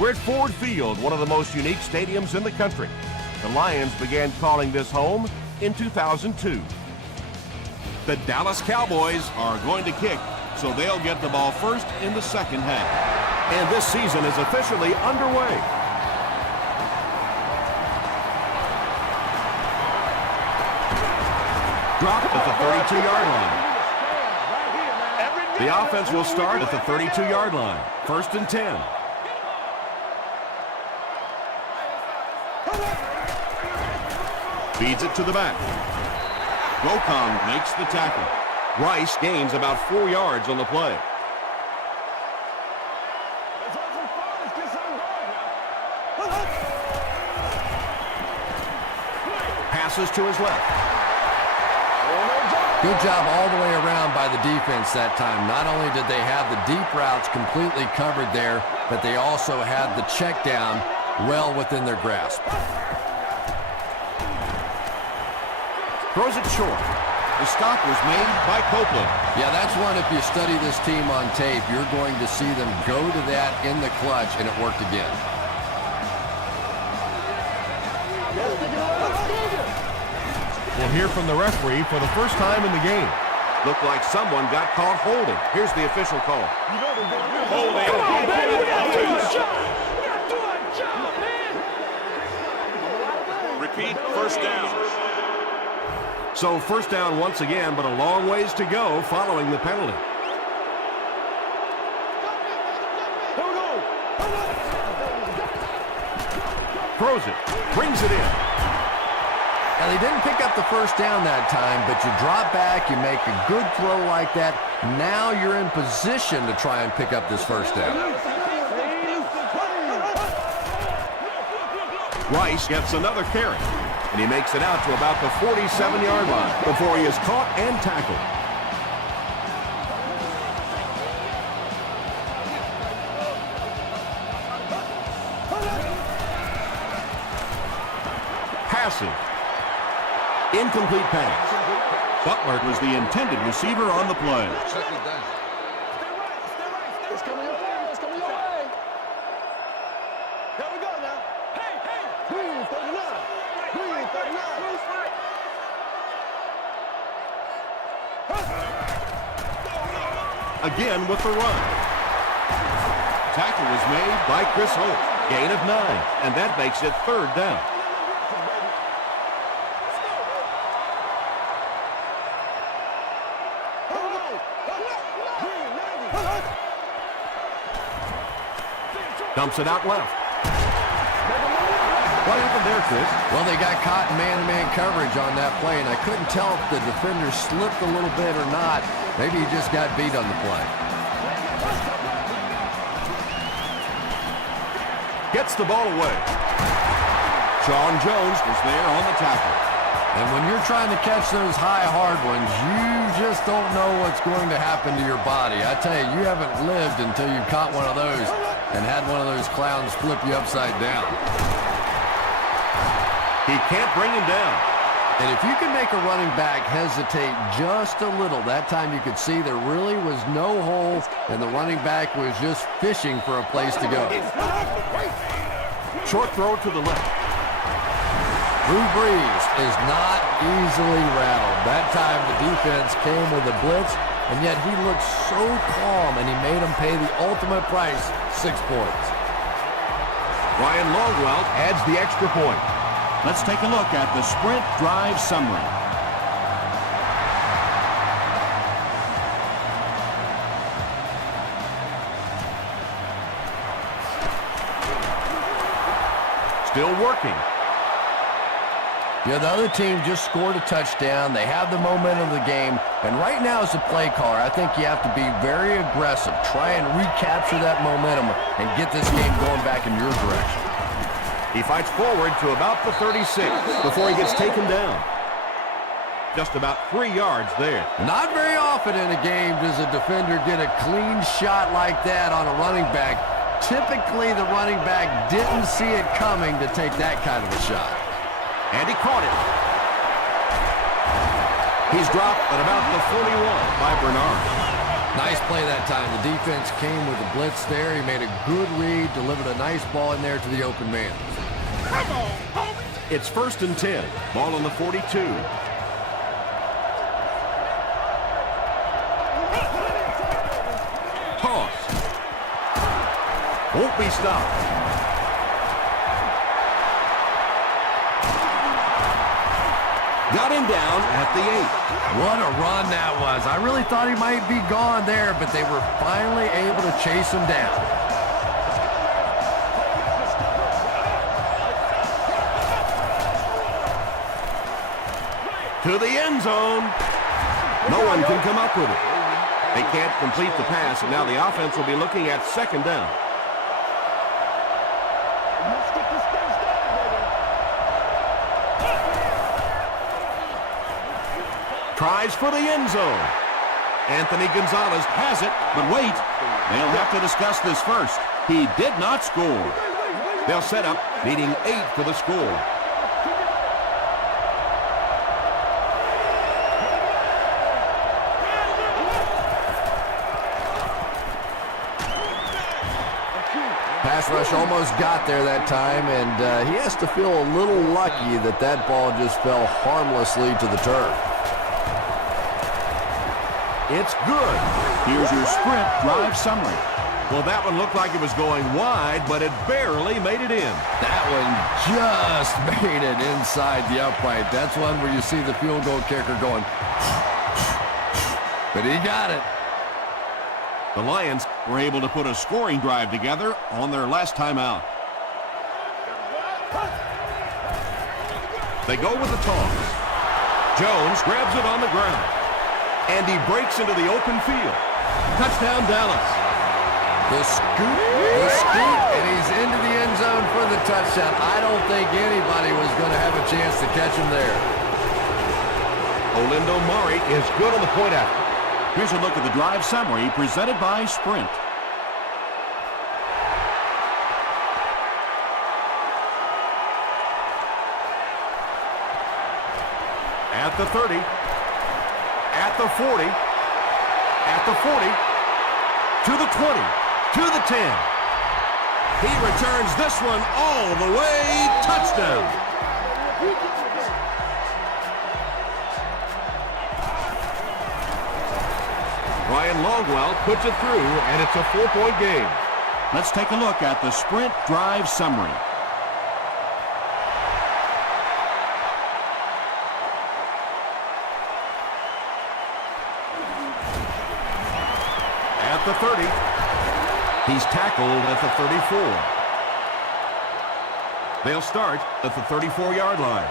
We're at Ford Field, one of the most unique stadiums in the country. The Lions began calling this home in 2002. The Dallas Cowboys are going to kick, so they'll get the ball first in the second half. And this season is officially underway. Dropped at the 32-yard line. The offense will start at the 32-yard line. First and 10. Feeds it to the back. Gokong makes the tackle. Rice gains about 4 yards on the play. Passes to his left. Good job all the way around by the defense that time. Not only did they have the deep routes completely covered there, but they also had the check down well within their grasp. Throws it short. The stop was made by Copeland. Yeah, that's one, if you study this team on tape, you're going to see them go to that in the clutch, and it worked again. We'll hear from the referee for the first time in the game. Looked like someone got caught holding. Here's the official call. Holding. Come on, baby, we got to do a job. We got to do a job, man. Repeat, first down. So first down once again, but a long ways to go following the penalty. Throws it, brings it in. Now, they didn't pick up the first down that time, but you drop back, you make a good throw like that. Now you're in position to try and pick up this first down. Rice gets another carry, and he makes it out to about the 47-yard line before he is caught and tackled. Passive. Incomplete pass. Butler was the intended receiver on the play. Second down. It's coming your way. It's coming your way. There we go now. Hey, hey. Green 39. Green 39. Again with the run. Tackle was made by Chris Holt. Gain of 9, and that makes it third down. Dumps it out left. What happened there, Chris? Well, they got caught in man-to-man coverage on that play, and I couldn't tell if the defender slipped a little bit or not. Maybe he just got beat on the play. Gets the ball away. Sean Jones was there on the tackle. And when you're trying to catch those high, hard ones, you just don't know what's going to happen to your body. I tell you, you haven't lived until you caught one of those and had one of those clowns flip you upside down. He can't bring him down. And if you can make a running back hesitate just a little, that time you could see there really was no hole, and the running back was just fishing for a place to go. Short throw to the left. Drew Brees is not easily rattled. That time the defense came with a blitz, and yet he looked so calm, and he made them pay the ultimate price, 6 points. Ryan Longwell adds the extra point. Let's take a look at the sprint drive summary. Still working. Yeah, the other team just scored a touchdown. They have the momentum of the game. And right now as a play caller, I think you have to be very aggressive. Try and recapture that momentum and get this game going back in your direction. He fights forward to about the 36 before he gets taken down. Just about 3 yards there. Not very often in a game does a defender get a clean shot like that on a running back. Typically, the running back didn't see it coming to take that kind of a shot. And he caught it. He's dropped at about the 41 by Bernard. Nice play that time. The defense came with a blitz there. He made a good read, delivered a nice ball in there to the open man. Come on, homie. It's 1st and 10. Ball on the 42. Toss. Won't be stopped. Got him down at the 8. What a run that was. I really thought he might be gone there, but they were finally able to chase him down. To the end zone. No one can come up with it. They can't complete the pass, and now the offense will be looking at 2nd down. Let's get this thing started, baby. Tries for the end zone. Anthony Gonzalez has it, but wait. They'll have to discuss this first. He did not score. They'll set up, needing 8 for the score. Pass rush almost got there that time, and he has to feel a little lucky that that ball just fell harmlessly to the turf. It's good. Here's your sprint drive summary. Well, that one looked like it was going wide, but it barely made it in. That one just made it inside the upright. That's one where you see the field goal kicker going, but he got it. The Lions were able to put a scoring drive together on their last time out. They go with the toss. Jones grabs it on the ground. And he breaks into the open field. Touchdown, Dallas. The scoop, and he's into the end zone for the touchdown. I don't think anybody was going to have a chance to catch him there. Olindo Mari is good on the point after. Here's a look at the drive summary presented by Sprint. At the 30, at the 40, at the 40, to the 20, to the 10. He returns this one all the way, touchdown. Ryan Longwell puts it through, and it's a 4-point game. Let's take a look at the Sprint drive summary. At the 30. He's tackled at the 34. They'll start at the 34-yard line.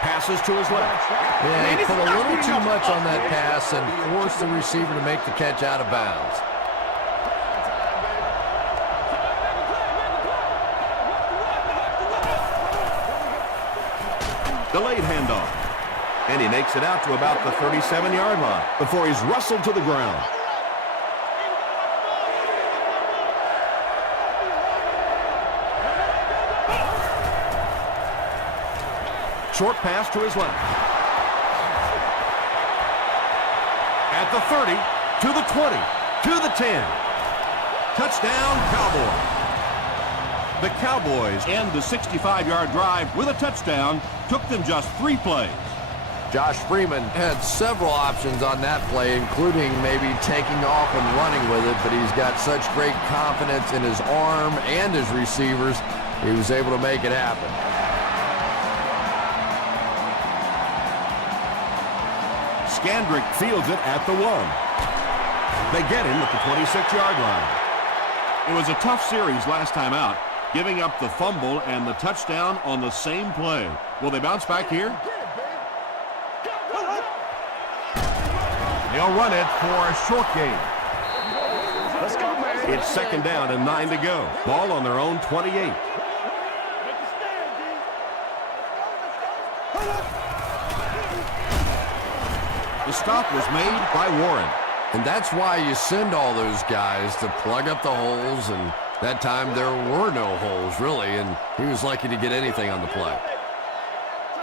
Passes to his left. Yeah, he put a little too much on that pass and forced the receiver to make the catch out of bounds. Delayed handoff. And he makes it out to about the 37-yard line before he's wrestled to the ground. Short pass to his left. At the 30, to the 20, to the 10. Touchdown, Cowboys. The Cowboys end the 65-yard drive with a touchdown. Took them just 3 plays. Josh Freeman had several options on that play, including maybe taking off and running with it, but he's got such great confidence in his arm and his receivers, he was able to make it happen. Scandrick fields it at the 1. They get him at the 26-yard line. It was a tough series last time out, giving up the fumble and the touchdown on the same play. Will they bounce back here? They'll run it for a short game. Let's go, man. It's 2nd down and 9 to go. Ball on their own 28. The stop was made by Warren. And that's why you send all those guys to plug up the holes and That time there were no holes, really, and he was lucky to get anything on the play.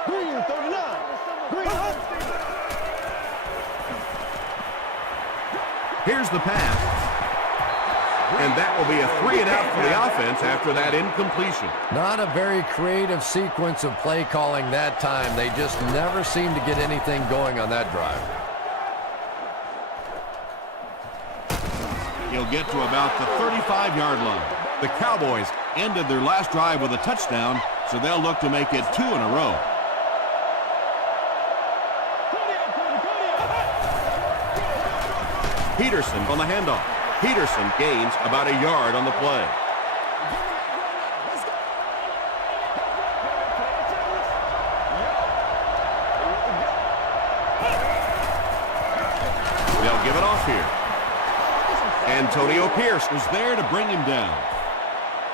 Green, 39. Green. Here's the pass. And that will be a 3-and-out for the offense after that incompletion. Not a very creative sequence of play calling that time. They just never seemed to get anything going on that drive. He'll get to about the 35-yard line. The Cowboys ended their last drive with a touchdown, so they'll look to make it 2 in a row. Peterson on the handoff. Peterson gains about a yard on the play. They'll give it off here. Antonio Pierce was there to bring him down.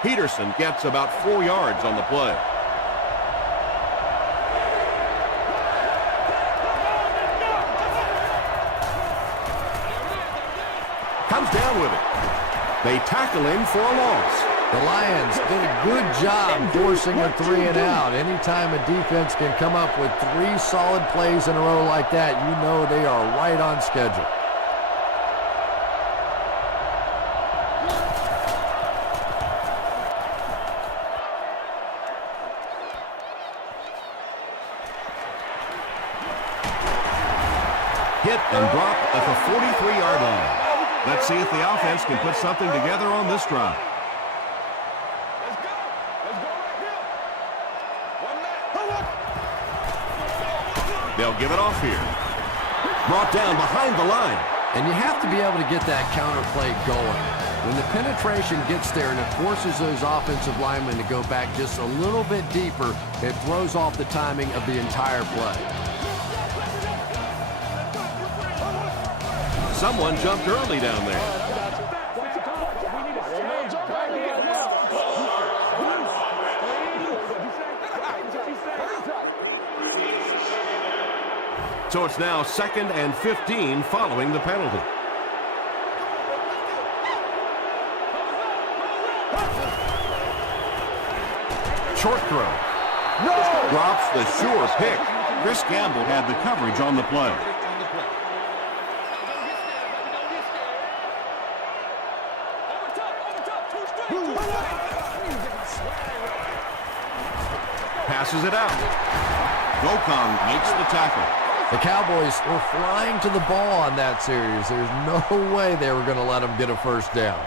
Peterson gets about 4 yards on the play. Comes down with it. They tackle him for a loss. The Lions did a good job forcing a 3-and-out. Anytime a defense can come up with 3 solid plays in a row like that, you know they are right on schedule. Hit and drop at the 43-yard line. Let's see if the offense can put something together on this drive. Let's go. Let's go right here. One man. They'll give it off here. Brought down behind the line. And you have to be able to get that counter play going. When the penetration gets there and it forces those offensive linemen to go back just a little bit deeper, it throws off the timing of the entire play. Someone jumped early down there. So it's now 2nd and 15 following the penalty. Short throw. Drops the sure pick. Chris Gamble had the coverage on the play. Passes it out. Gokong makes the tackle. The Cowboys were flying to the ball on that series. There's no way they were going to let them get a first down.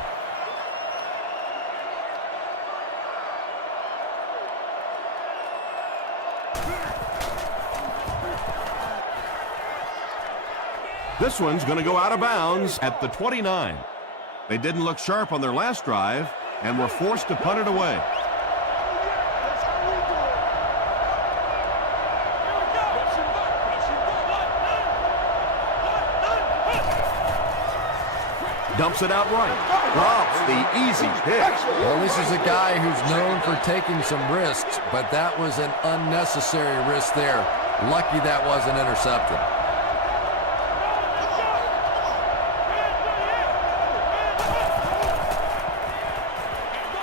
This one's going to go out of bounds at the 29. They didn't look sharp on their last drive and were forced to punt it away. Dumps it out right. Drops the easy pick. Well, this is a guy who's known for taking some risks, but that was an unnecessary risk there. Lucky that wasn't intercepted.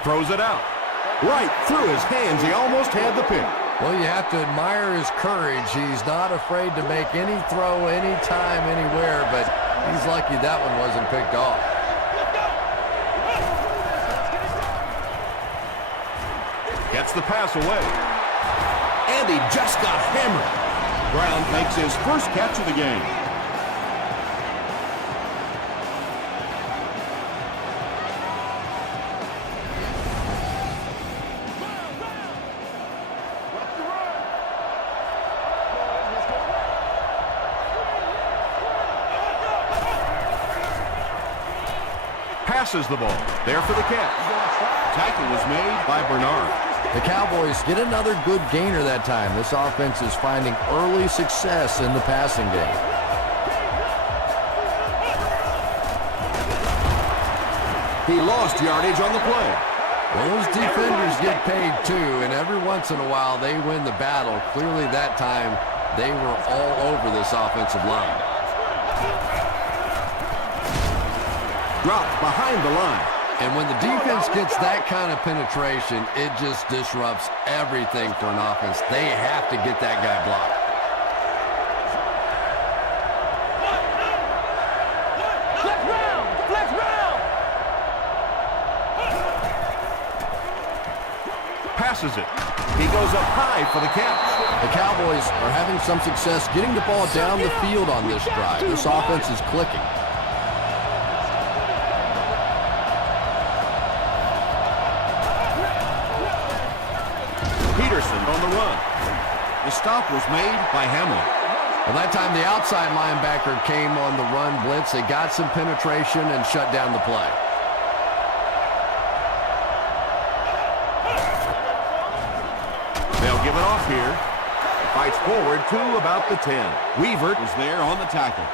Throws it out. Right through his hands. He almost had the pick. Well, you have to admire his courage. He's not afraid to make any throw, anytime, anywhere, but he's lucky that one wasn't picked off. Gets the pass away. And he just got hammered. Brown makes his first catch of the game. Passes the ball. There for the catch. Tackle was made by Bernard. The Cowboys get another good gainer that time. This offense is finding early success in the passing game. He lost yardage on the play. Well, those defenders get paid too, and every once in a while they win the battle. Clearly that time they were all over this offensive line. Dropped behind the line. And when the defense gets that kind of penetration, it just disrupts everything for an offense. They have to get that guy blocked. Flex round. Passes it. He goes up high for the catch. The Cowboys are having some success getting the ball down the field on this drive. This offense is clicking. Peterson on the run. The stop was made by Hamlin. Well, that time the outside linebacker came on the run blitz. They got some penetration and shut down the play. They'll give it off here. Fights forward to about the 10. Weaver is there on the tackle.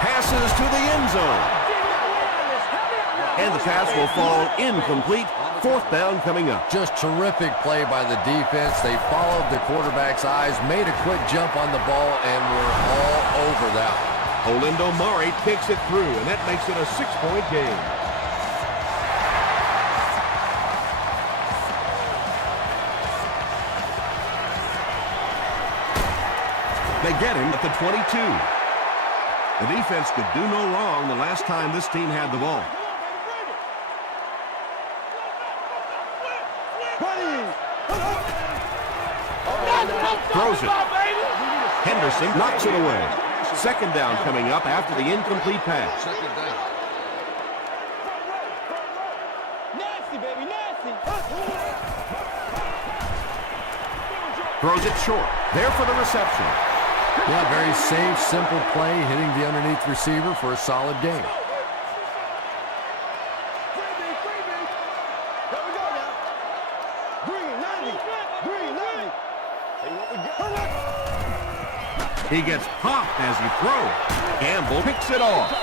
Passes to the end zone. And the pass will fall incomplete. Fourth down coming up. Just terrific play by the defense. They followed the quarterback's eyes, made a quick jump on the ball, and were all over that one. Olindo Mare kicks it through, and that makes it a 6-point game. They get him at the 22. The defense could do no wrong the last time this team had the ball. Throws it. Henderson knocks it away. Second down coming up after the incomplete pass. Nasty, baby, nasty. Throws it short. There for the reception. Yeah, very safe, simple play, hitting the underneath receiver for a solid game. He gets popped as he throws. Gamble picks it off.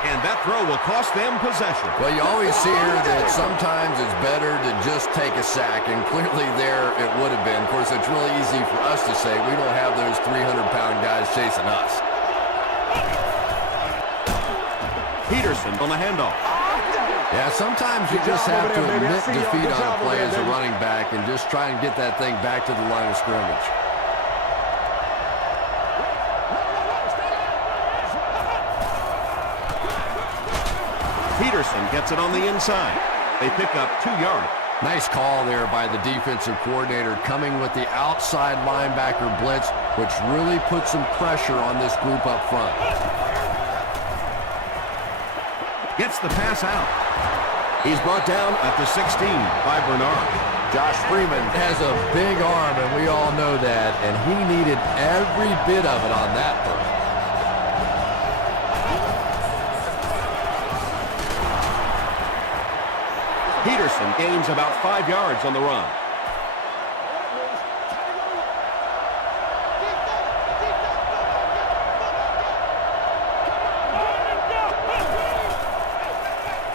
And that throw will cost them possession. Well, you always hear that sometimes it's better to just take a sack, and clearly there it would have been. Of course, it's really easy for us to say we don't have those 300-pound guys chasing us. Peterson on the handoff. Yeah, sometimes you just have to admit defeat on a play as a running back and just try and get that thing back to the line of scrimmage. Peterson gets it on the inside. They pick up 2 yards. Nice call there by the defensive coordinator, coming with the outside linebacker blitz, which really put some pressure on this group up front. Gets the pass out. He's brought down at the 16 by Bernard. Josh Freeman has a big arm, and we all know that, and he needed every bit of it on that play. Peterson gains about 5 yards on the run.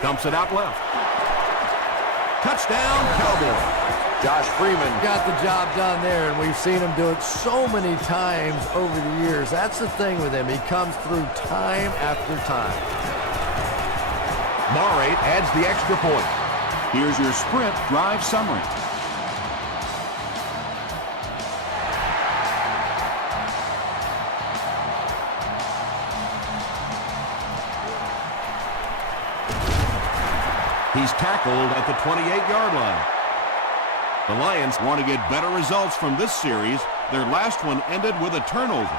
Dumps it out left. Touchdown, Cowboys. Josh Freeman got the job done there, and we've seen him do it so many times over the years. That's the thing with him. He comes through time after time. Mare adds the extra point. Here's your sprint drive summary. He's tackled at the 28-yard line. The Lions want to get better results from this series. Their last one ended with a turnover.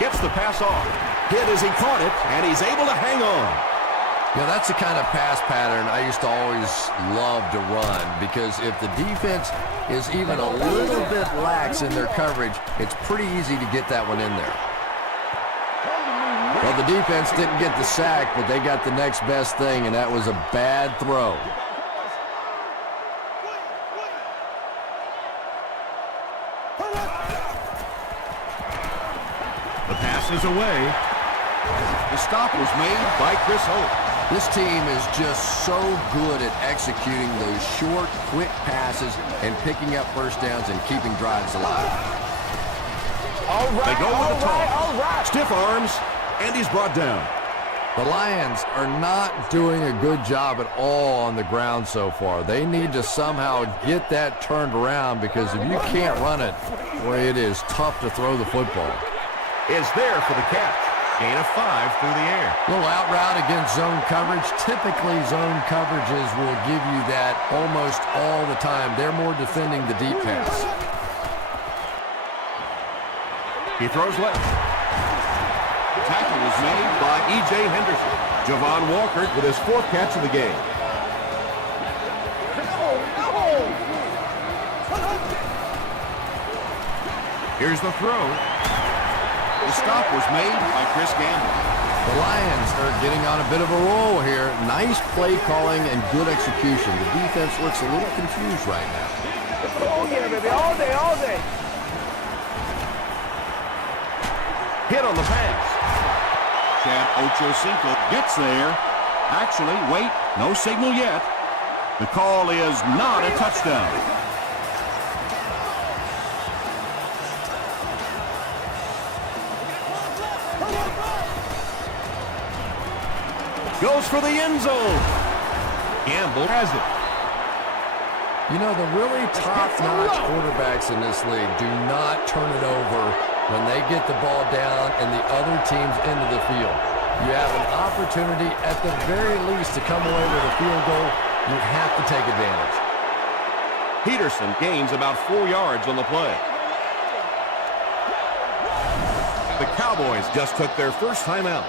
Gets the pass off. Hit as he caught it, and he's able to hang on. You know, that's the kind of pass pattern I used to always love to run, because if the defense is even a little bit lax in their coverage, it's pretty easy to get that one in there. Well, the defense didn't get the sack, but they got the next best thing, and that was a bad throw. The pass is away. The stop was made by Chris Hope. This team is just so good at executing those short, quick passes and picking up first downs and keeping drives alive. They go with the toss. Stiff arms, and he's brought down. The Lions are not doing a good job at all on the ground so far. They need to somehow get that turned around, because if you can't run it, boy, it is tough to throw the football. Is there for the catch. Gain of 5 through the air. Little out route against zone coverage. Typically, zone coverages will give you that almost all the time. They're more defending the deep pass. He throws left. The tackle was made by E.J. Henderson. Javon Walker with his 4th catch of the game. Here's the throw. The stop was made by Chris Gamble. The Lions are getting on a bit of a roll here. Nice play calling and good execution. The defense looks a little confused right now. Oh, yeah, baby. All day, all day. Hit on the pass. Chad Ochocinco gets there. Actually, wait, no signal yet. The call is not a touchdown. Goes for the end zone. Gamble has it. You know, the really top-notch quarterbacks in this league do not turn it over when they get the ball down and the other team's into the field. You have an opportunity at the very least to come away with a field goal. You have to take advantage. Peterson gains about 4 yards on the play. The Cowboys just took their first time out.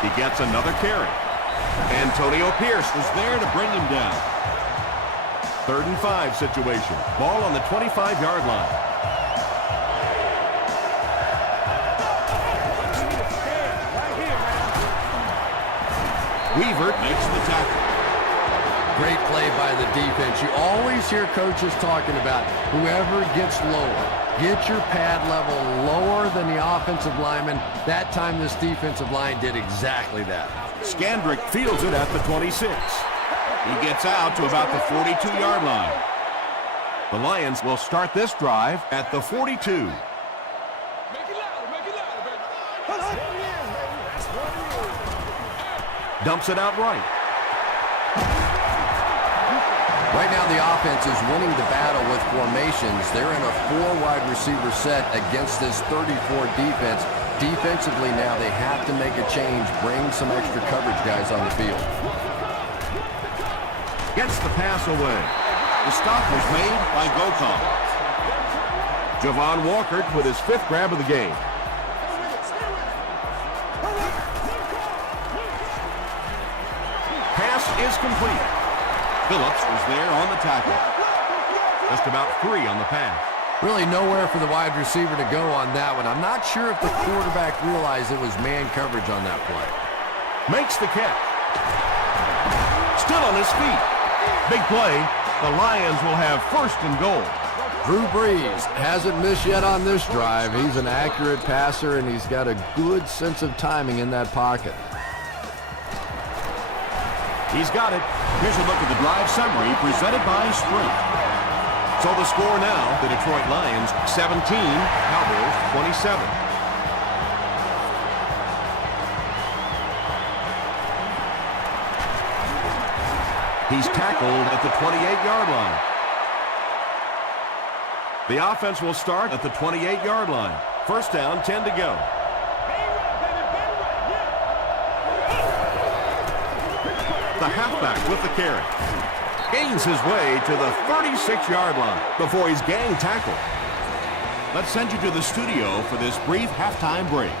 He gets another carry. Antonio Pierce was there to bring him down. 3rd and 5 situation. Ball on the 25-yard line. Weaver makes the tackle. Great play by the defense. You always hear coaches talking about whoever gets lower. Get your pad level lower than the offensive lineman. That time this defensive line did exactly that. Scandrick fields it at the 26. He gets out to about the 42-yard line. The Lions will start this drive at the 42. Dumps it out right. Right now the offense is winning the battle with formations. They're in a 4 wide receiver set against this 34 defense. Defensively now they have to make a change, bring some extra coverage guys on the field. Gets the pass away. The stop was made by Gokon. Javon Walker with his 5th grab of the game. Pass is complete. Phillips was there on the tackle. Just about 3 on the pass. Really nowhere for the wide receiver to go on that one. I'm not sure if the quarterback realized it was man coverage on that play. Makes the catch. Still on his feet. Big play. The Lions will have 1st and goal. Drew Brees hasn't missed yet on this drive. He's an accurate passer, and he's got a good sense of timing in that pocket. He's got it. Here's a look at the drive summary presented by Sprint. So the score now, the Detroit Lions 17, Cowboys 27. He's tackled at the 28-yard line. The offense will start at the 28-yard line. 1st down, 10 to go. The halfback with the carry. Gains his way to the 36-yard line before he's gang tackled. Let's send you to the studio for this brief halftime break.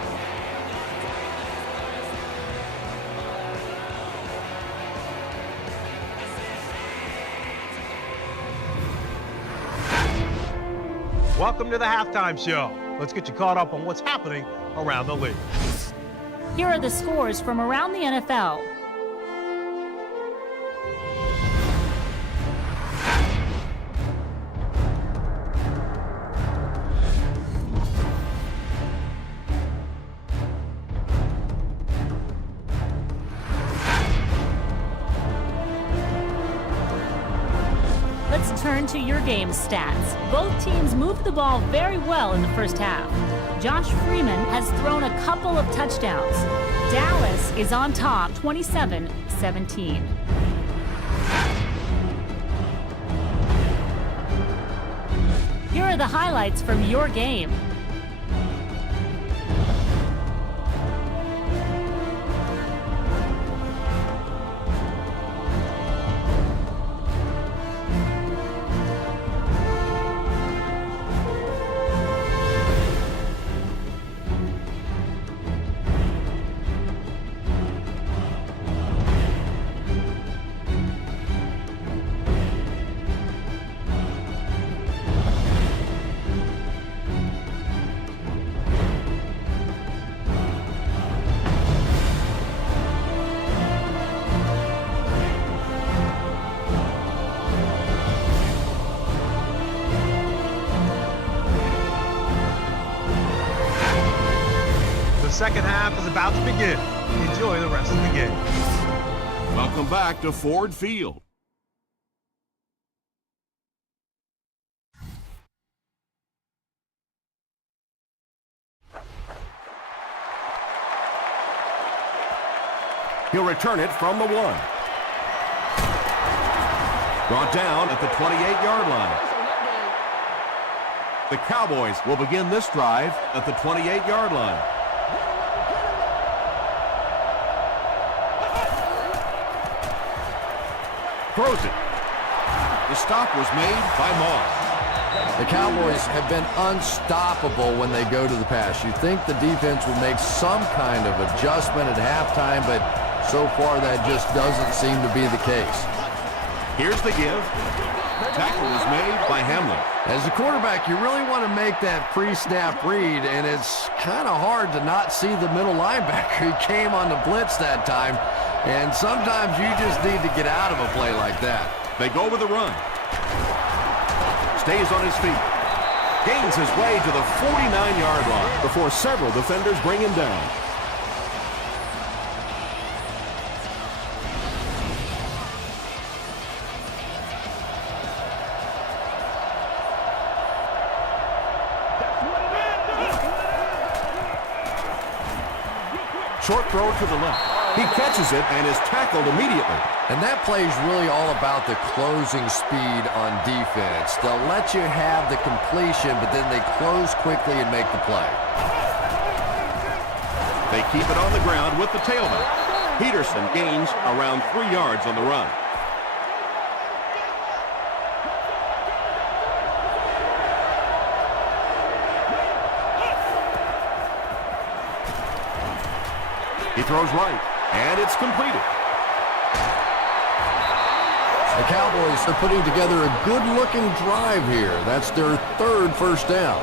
Welcome to the Halftime Show. Let's get you caught up on what's happening around the league. Here are the scores from around the NFL. turn to your game stats. Both teams moved the ball very well in the first half. Josh Freeman has thrown a couple of touchdowns. Dallas is on top 27-17. Here are the highlights from your game. The second half is about to begin. Enjoy the rest of the game. Welcome back to Ford Field. He'll return it from the 1. Brought down at the 28-yard line. The Cowboys will begin this drive at the 28-yard line. Throws it. The stop was made by Moss. The Cowboys have been unstoppable when they go to the pass. You'd think the defense would make some kind of adjustment at halftime, but so far that just doesn't seem to be the case. Here's the give. Tackle was made by Hamlin. As a quarterback, you really want to make that pre-snap read, and it's kind of hard to not see the middle linebacker. He came on the blitz that time, and sometimes you just need to get out of a play like that. They go with the run. Stays on his feet. Gains his way to the 49-yard line before several defenders bring him down. Short throw to the left. He catches it and is tackled immediately. And that play is really all about the closing speed on defense. They'll let you have the completion, but then they close quickly and make the play. They keep it on the ground with the tailback. Peterson gains around 3 yards on the run. He throws right, and it's completed. The Cowboys are putting together a good-looking drive here. That's their third first down.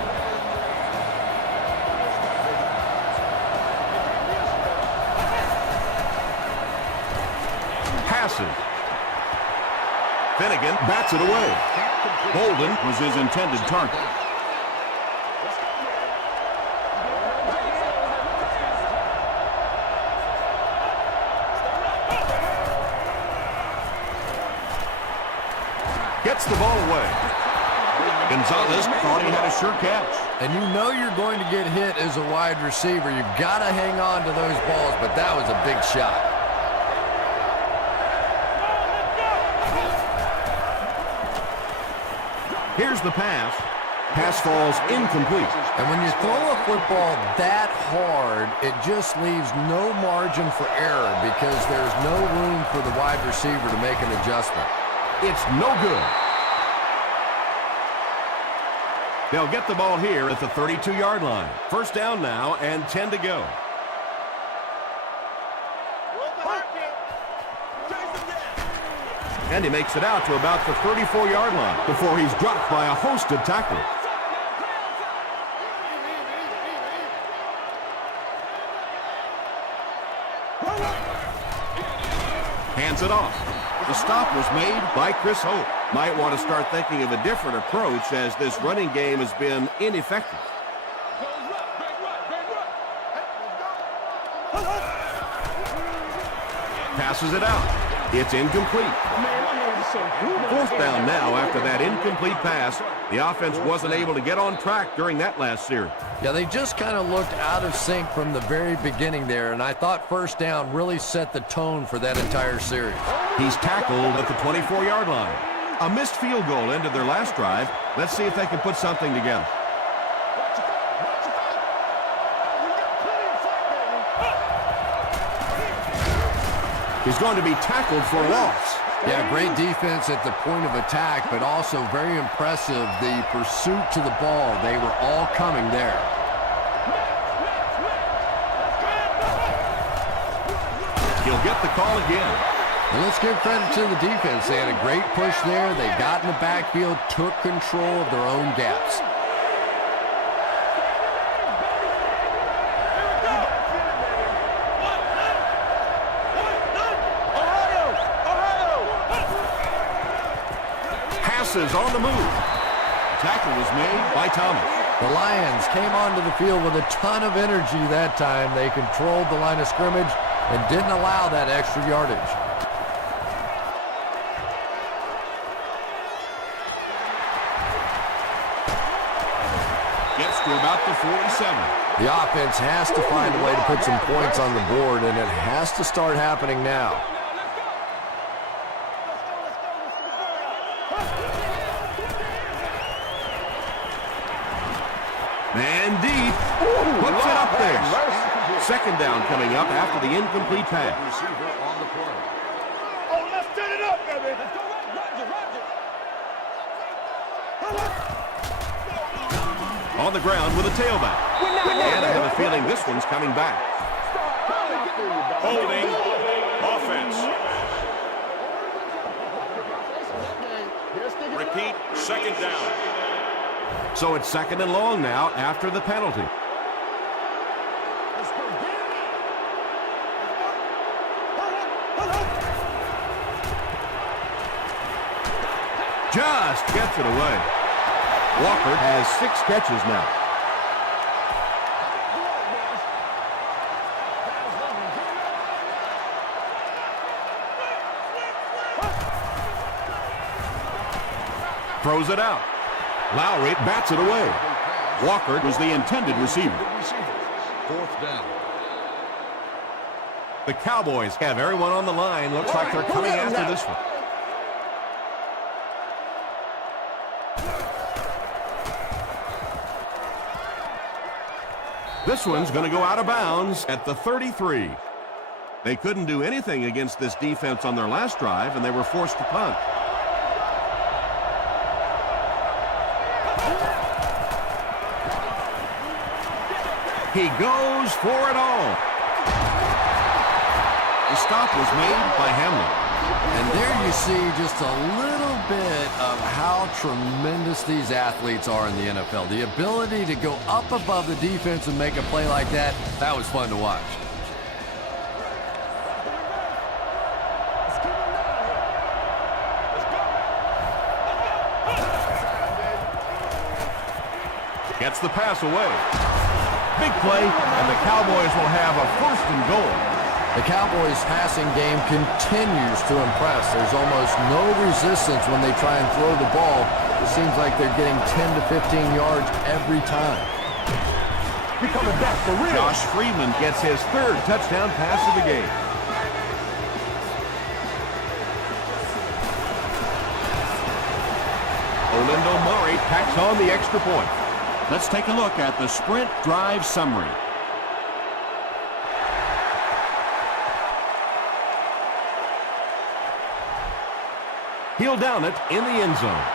Passes. Finnegan bats it away. Bolden was his intended target. Gets the ball away. Gonzalez thought he had a sure catch. And you know you're going to get hit as a wide receiver. You've got to hang on to those balls, but that was a big shot. Here's the pass. Pass falls incomplete. And when you throw a football that hard, it just leaves no margin for error because there's no room for the wide receiver to make an adjustment. It's no good. They'll get the ball here at the 32-yard line. First down now and 10 to go. And he makes it out to about the 34-yard line before he's dropped by a host of tacklers. Hands it off. The stop was made by Chris Hope. Might want to start thinking of a different approach as this running game has been ineffective. Passes it out. It's incomplete. Fourth down now after that incomplete pass. The offense wasn't able to get on track during that last series. Yeah, they just kind of looked out of sync from the very beginning there, and I thought first down really set the tone for that entire series. He's tackled at the 24-yard line. A missed field goal ended their last drive. Let's see if they can put something together. He's going to be tackled for a loss. Yeah, great defense at the point of attack, but also very impressive, the pursuit to the ball. They were all coming there. He'll get the call again. And let's give credit to the defense. They had a great push there. They got in the backfield, took control of their own gaps. Is on the move. Tackle was made by Thomas. The Lions came onto the field with a ton of energy that time. They controlled the line of scrimmage and didn't allow that extra yardage. Gets to about the 47. The offense has to find a way to put some points on the board, and it has to start happening now. Man deep. Puts it up there. Second down coming up after the incomplete pass. Oh, let's set it up, baby. Let's go, Roger. On the ground with a tailback. And I have a feeling this one's coming back. Holding offense. Repeat, second down. So it's second and long now after the penalty. Just gets it away. Walker has 6 catches now. Throws it out. Lowry bats it away. Walker was the intended receiver. Fourth down. The Cowboys have everyone on the line. Looks like they're coming after this one. This one's going to go out of bounds at the 33. They couldn't do anything against this defense on their last drive, and they were forced to punt. He goes for it all. The stop was made by Hamlin. And there you see just a little bit of how tremendous these athletes are in the NFL. The ability to go up above the defense and make a play like that, that was fun to watch. Gets the pass away. Big play, and the Cowboys will have a 1st and goal. The Cowboys' passing game continues to impress. There's almost no resistance when they try and throw the ball. It seems like they're getting 10 to 15 yards every time. You're coming back for real. Josh Freeman gets his 3rd touchdown pass of the game. Olindo Murray packs on the extra point. Let's take a look at the sprint drive summary. He'll down it in the end zone.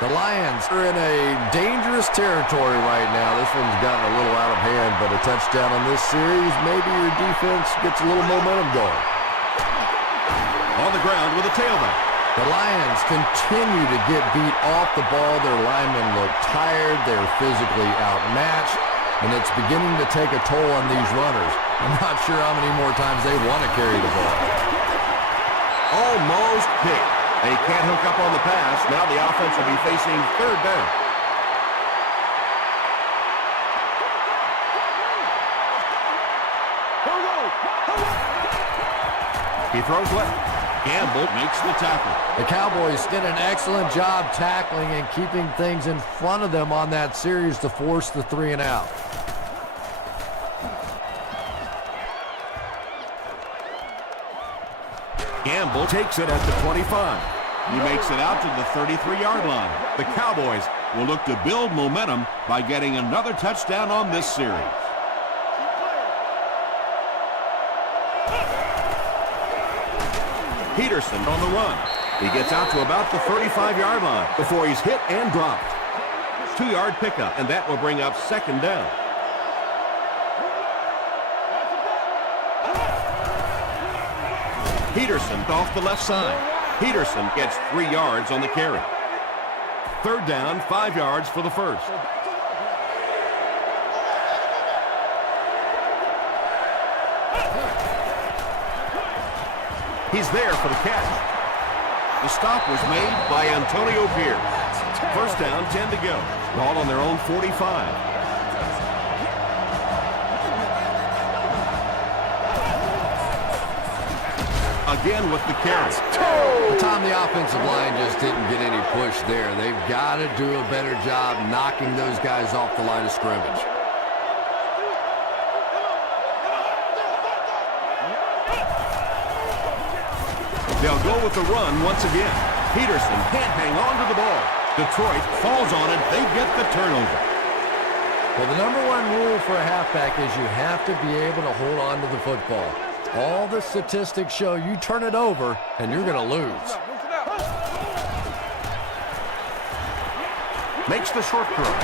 The Lions are in a dangerous territory right now. This one's gotten a little out of hand, but a touchdown on this series, maybe your defense gets a little momentum going. On the ground with a tailback. The Lions continue to get beat off the ball. Their linemen look tired. They're physically outmatched, and it's beginning to take a toll on these runners. I'm not sure how many more times they want to carry the ball. Almost picked. They can't hook up on the pass. Now the offense will be facing 3rd down. He throws left. Gamble makes the tackle. The Cowboys did an excellent job tackling and keeping things in front of them on that series to force the 3 and out. Gamble takes it at the 25. He makes it out to the 33-yard line. The Cowboys will look to build momentum by getting another touchdown on this series. Peterson on the run. He gets out to about the 35-yard line before he's hit and dropped. 2-yard pickup, and that will bring up second down. Peterson off the left side. Peterson gets 3 yards on the carry. Third down, 5 yards for the first. He's there for the catch. The stop was made by Antonio Pierce. First down, 10 to go. Ball on their own 45. Again with the carry. The time the offensive line just didn't get any push there. They've got to do a better job knocking those guys off the line of scrimmage. They'll go with the run once again. Peterson can't hang on to the ball. Detroit falls on it. They get the turnover. Well, the number one rule for a halfback is you have to be able to hold on to the football. All the statistics show you turn it over and you're going to lose. Makes the short throw.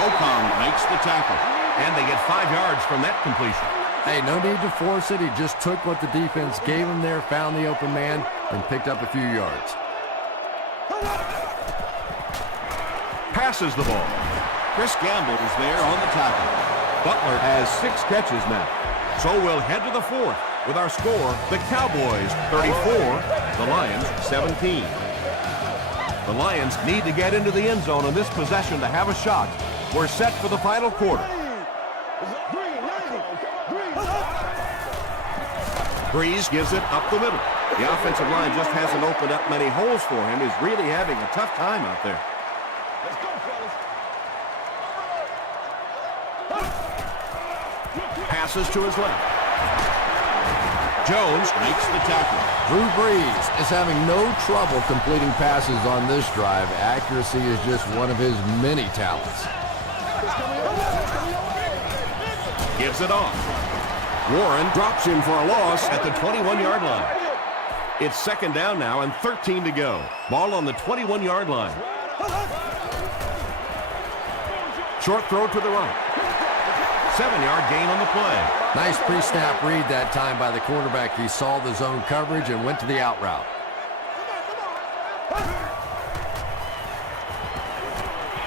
Rokong makes the tackle. And they get 5 yards from that completion. Hey, no need to force it. He just took what the defense gave him there, found the open man, and picked up a few yards. Passes the ball. Chris Gamble is there on the tackle. Butler has 6 catches now. So we'll head to the fourth with our score, the Cowboys 34, the Lions 17. The Lions need to get into the end zone on this possession to have a shot. We're set for the final quarter. Breeze gives it up the middle. The offensive line just hasn't opened up many holes for him. He's really having a tough time out there. Passes to his left. Jones makes the tackle. Drew Brees is having no trouble completing passes on this drive. Accuracy is just one of his many talents. Gives it off. Warren drops him for a loss at the 21-yard line. It's second down now and 13 to go. Ball on the 21-yard line. Short throw to the right. 7-yard gain on the play. Nice pre-snap read that time by the quarterback. He saw the zone coverage and went to the out route.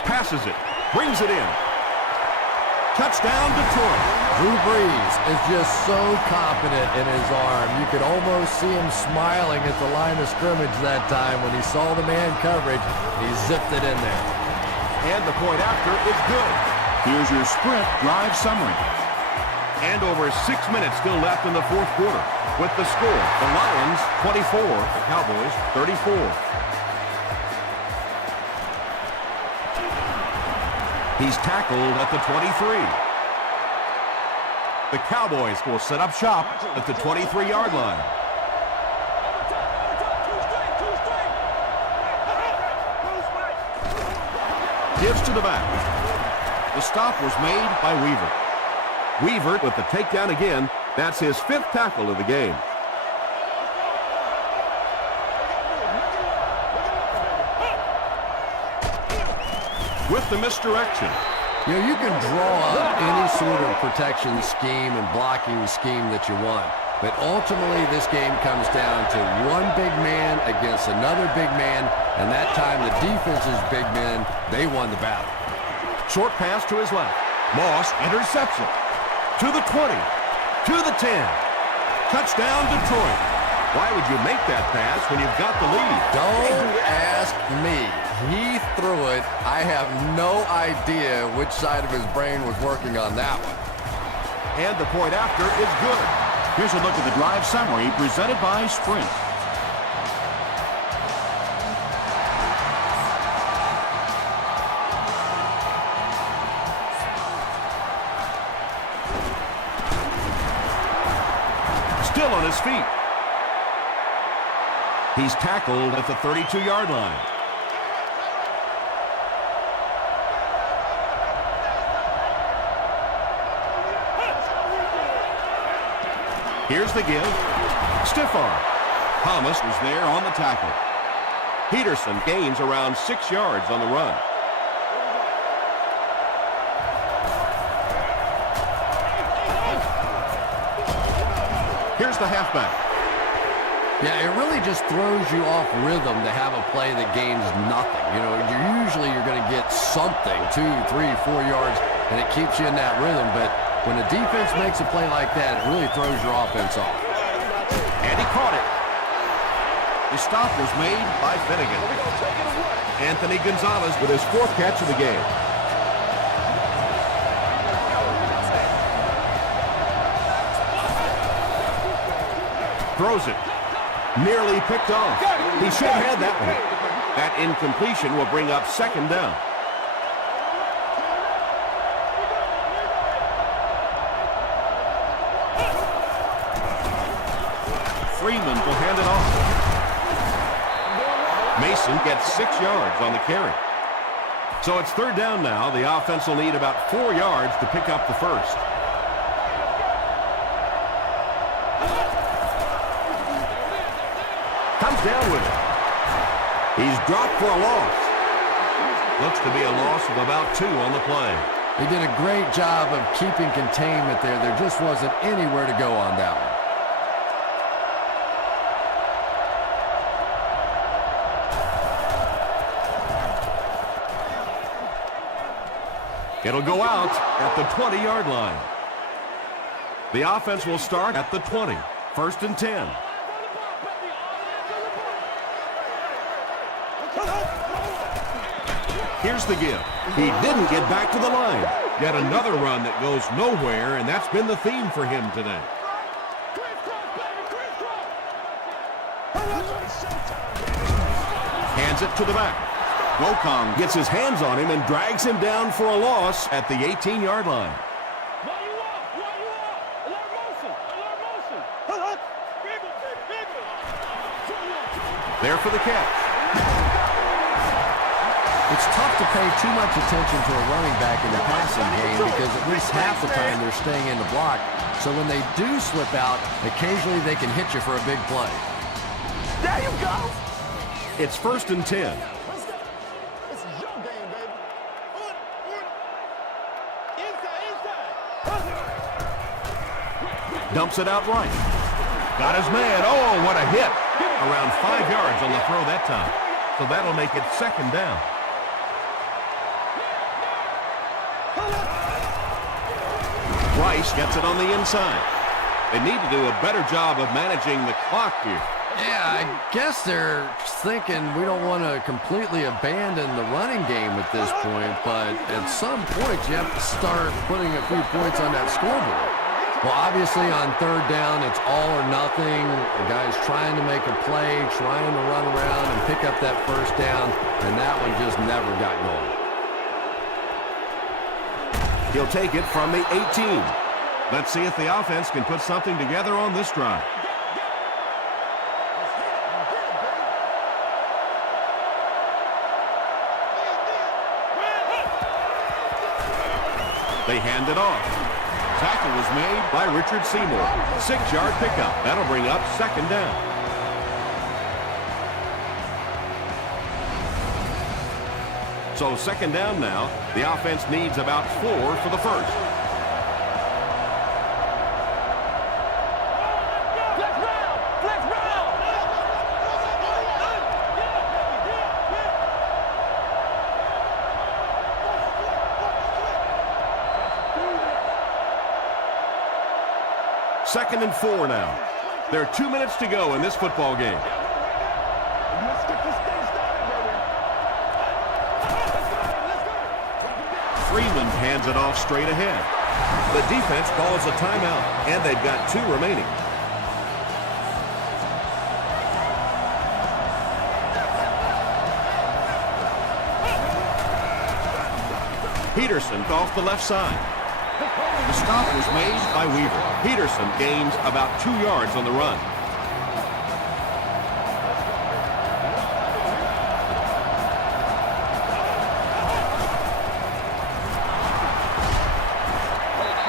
Passes it. Brings it in. Touchdown, Detroit. Drew Brees is just so confident in his arm. You could almost see him smiling at the line of scrimmage that time when he saw the man coverage. He zipped it in there. And the point after is good. Here's your sprint drive summary. And over 6 minutes still left in the fourth quarter. With the score, the Lions 24, the Cowboys 34. He's tackled at the 23. The Cowboys will set up shop at the 23-yard line. Gives to the back. The stop was made by Weaver. Weaver with the takedown again. That's his 5th tackle of the game. With the misdirection. You know, you can draw up any sort of protection scheme and blocking scheme that you want. But ultimately, this game comes down to one big man against another big man. And that time, the defense's big men, they won the battle. Short pass to his left. Moss intercepts it. To the 20. To the 10. Touchdown, Detroit. Why would you make that pass when you've got the lead? Don't ask me. He threw it. I have no idea which side of his brain was working on that one. And the point after is good. Here's a look at the drive summary presented by Sprint. still on his feet. He's tackled at the 32-yard line. Here's the give. Stiff arm. Thomas was there on the tackle. Peterson gains around 6 yards on the run. Here's the halfback. Yeah, it really just throws you off rhythm to have a play that gains nothing. You know, you're going to get something, 2, 3, 4 yards, and it keeps you in that rhythm. But when a defense makes a play like that, it really throws your offense off. And he caught it. The stop was made by Finnegan. Anthony Gonzalez with his 4th catch of the game. Throws it. Nearly picked off. He should have had that one. That incompletion will bring up 2nd down. Freeman will hand it off. Mason gets 6 yards on the carry. So it's 3rd down now. The offense will need about 4 yards to pick up the first. Comes down with it. He's dropped for a loss. Looks to be a loss of about 2 on the play. He did a great job of keeping containment there. There just wasn't anywhere to go on that one. It'll go out at the 20-yard line. The offense will start at the 20. 1st and 10. Here's the give. He didn't get back to the line. Yet another run that goes nowhere, and that's been the theme for him today. Hands it to the back. Gokong gets his hands on him and drags him down for a loss at the 18-yard line. There for the catch. It's tough to pay too much attention to a running back in the passing game because at least half the time they're staying in the block. So when they do slip out, occasionally they can hit you for a big play. There you go. It's 1st and 10. This is your game, baby. Inside. Dumps it out right. Got his man. Oh, what a hit. Around 5 yards on the throw that time. So that'll make it 2nd down. Rice gets it on the inside. They need to do a better job of managing the clock here. Yeah, I guess they're thinking we don't want to completely abandon the running game at this point, but at some point you have to start putting a few points on that scoreboard. Well, obviously on 3rd down, it's all or nothing. The guy's trying to make a play, trying to run around and pick up that 1st down, and that one just never got going. He'll take it from the 18. Let's see if the offense can put something together on this drive. They hand it off. Tackle was made by Richard Seymour. 6-yard pickup. That'll bring up 2nd down. So 2nd down now. The offense needs about 4 for the first. Second and 4 now. There are 2 minutes to go in this football game. Freeman hands it off straight ahead. The defense calls a timeout, and they've got 2 remaining. Peterson off the left side. The stop was made by Weaver. Peterson gains about 2 yards on the run.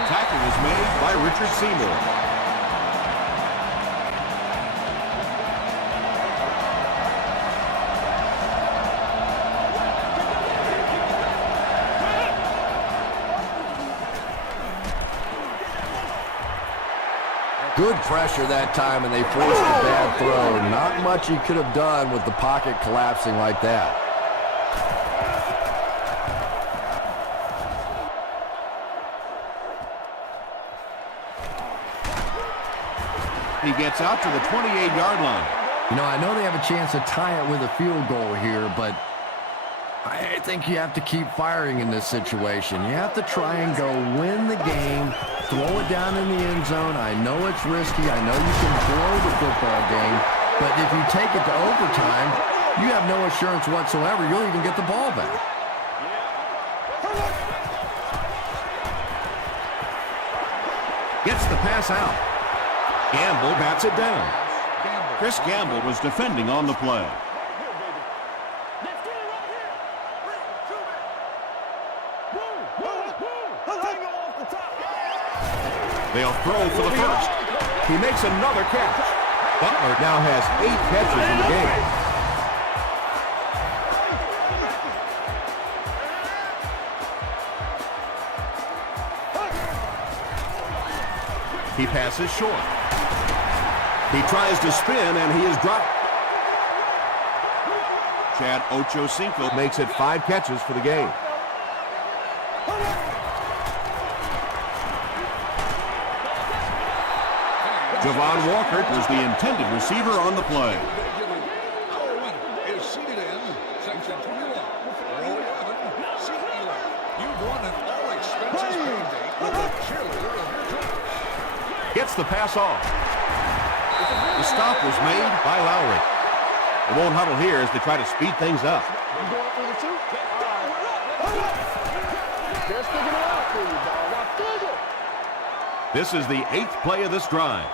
Tackle was made by Richard Seymour. Good pressure that time, and they forced a bad throw. Not much he could have done with the pocket collapsing like that. He gets out to the 28-yard line. You know, I know they have a chance to tie it with a field goal here, but I think you have to keep firing in this situation. You have to try and go win the game, throw it down in the end zone. I know it's risky. I know you can blow the football game, but if you take it to overtime, you have no assurance whatsoever you'll even get the ball back. Gets the pass out. Gamble bats it down. Chris Gamble was defending on the play. They'll throw for the first. He makes another catch. Butler now has 8 catches in the game. He passes short. He tries to spin, and he is dropped. Chad Ochocinco makes it 5 catches for the game. Javon Walker was the intended receiver on the play. Is seated in section 21. Row 11, seat 11. You've won an all-expenses paid date with the cheerleader of your choice. Gets the pass off. The stop was made by Lowry. They won't huddle here as they try to speed things up. This is the 8th play of this drive.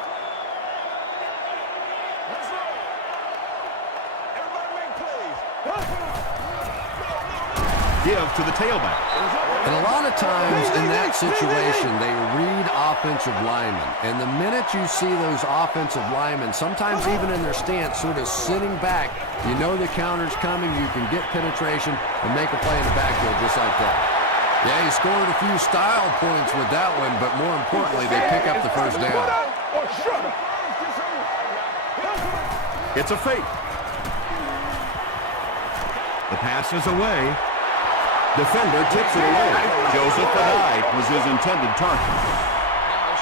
Give to the tailback. And a lot of times in that situation, they read offensive linemen. And the minute you see those offensive linemen, sometimes even in their stance, sort of sitting back, you know the counter's coming, you can get penetration and make a play in the backfield just like that. Yeah, he scored a few style points with that one, but more importantly, they pick up the first down. It's a fake. The pass is away. Defender tips it away. Joseph Adai was his intended target.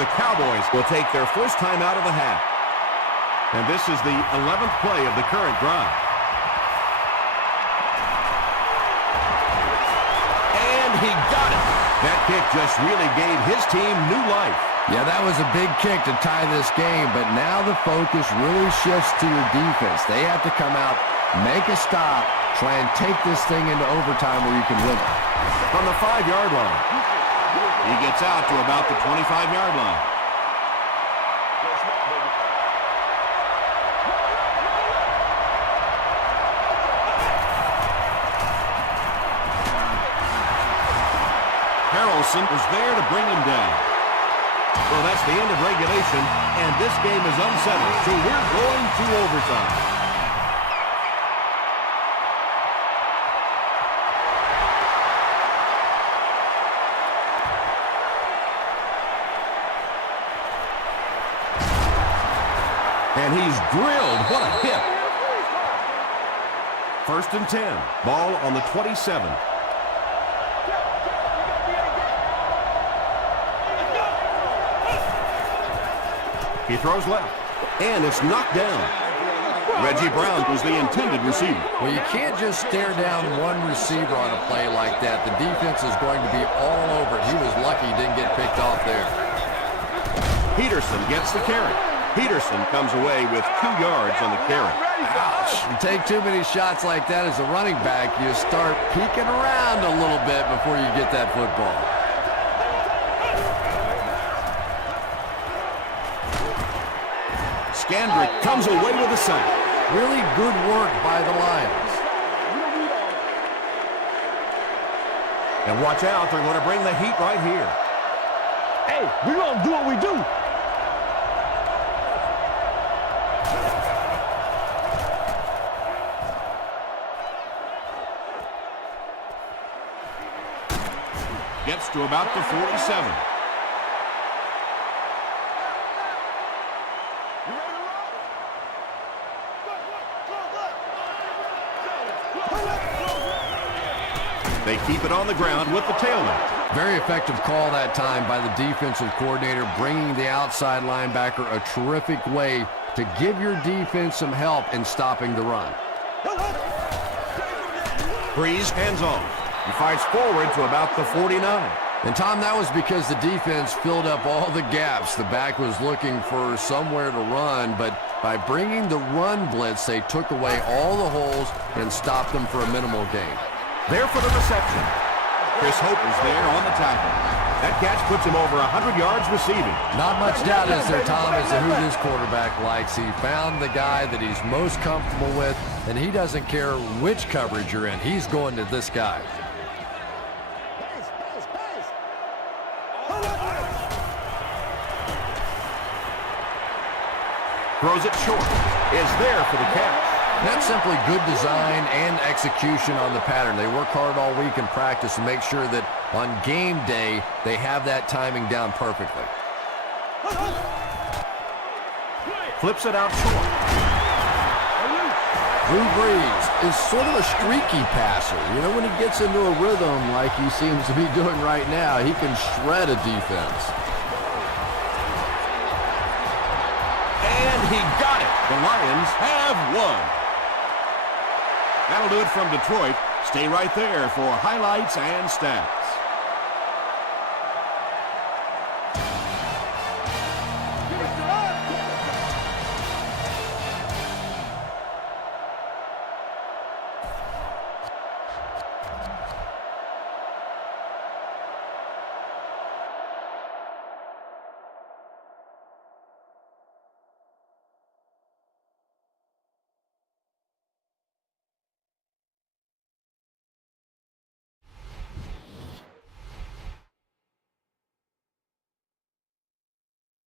The Cowboys will take their first time out of the half. And this is the 11th play of the current drive. And he got it. That kick just really gave his team new life. Yeah, that was a big kick to tie this game, but now the focus really shifts to your defense. They have to come out, make a stop, try and take this thing into overtime where you can win it. From the 5-yard line. He gets out to about the 25-yard line. Harrelson was there to bring him down. Well, that's the end of regulation, and this game is unsettled, so we're going to overtime. And he's drilled. What a hit. 1st and 10. Ball on the 27. He throws left. And it's knocked down. Reggie Brown was the intended receiver. Well, you can't just stare down one receiver on a play like that. The defense is going to be all over it. He was lucky he didn't get picked off there. Peterson gets the carry. Peterson comes away with 2 yards on the carry. Ouch. You take too many shots like that as a running back, you start peeking around a little bit before you get that football. Scandrick comes away with a sack. Really good work by the Lions. And watch out, they're going to bring the heat right here. Hey, we're going to do what we do. Gets to about the 47. They keep it on the ground with the tailback. Very effective call that time by the defensive coordinator, bringing the outside linebacker a terrific way to give your defense some help in stopping the run. Breeze hands off. He fights forward to about the 49. And, Tom, that was because the defense filled up all the gaps. The back was looking for somewhere to run, but by bringing the run blitz, they took away all the holes and stopped them for a minimal gain. There for the reception. Chris Hope is there on the tackle. That catch puts him over 100 yards receiving. Not much doubt, is there, Tom, as to who this quarterback likes. He found the guy that he's most comfortable with, and he doesn't care which coverage you're in. He's going to this guy. Throws it short. Is there for the catch. That's simply good design and execution on the pattern. They work hard all week in practice to make sure that on game day they have that timing down perfectly. Flips it out short. Drew Brees is sort of a streaky passer. You know, when he gets into a rhythm like he seems to be doing right now, he can shred a defense. And he got it. The Lions have won. That'll do it from Detroit. Stay right there for highlights and stats.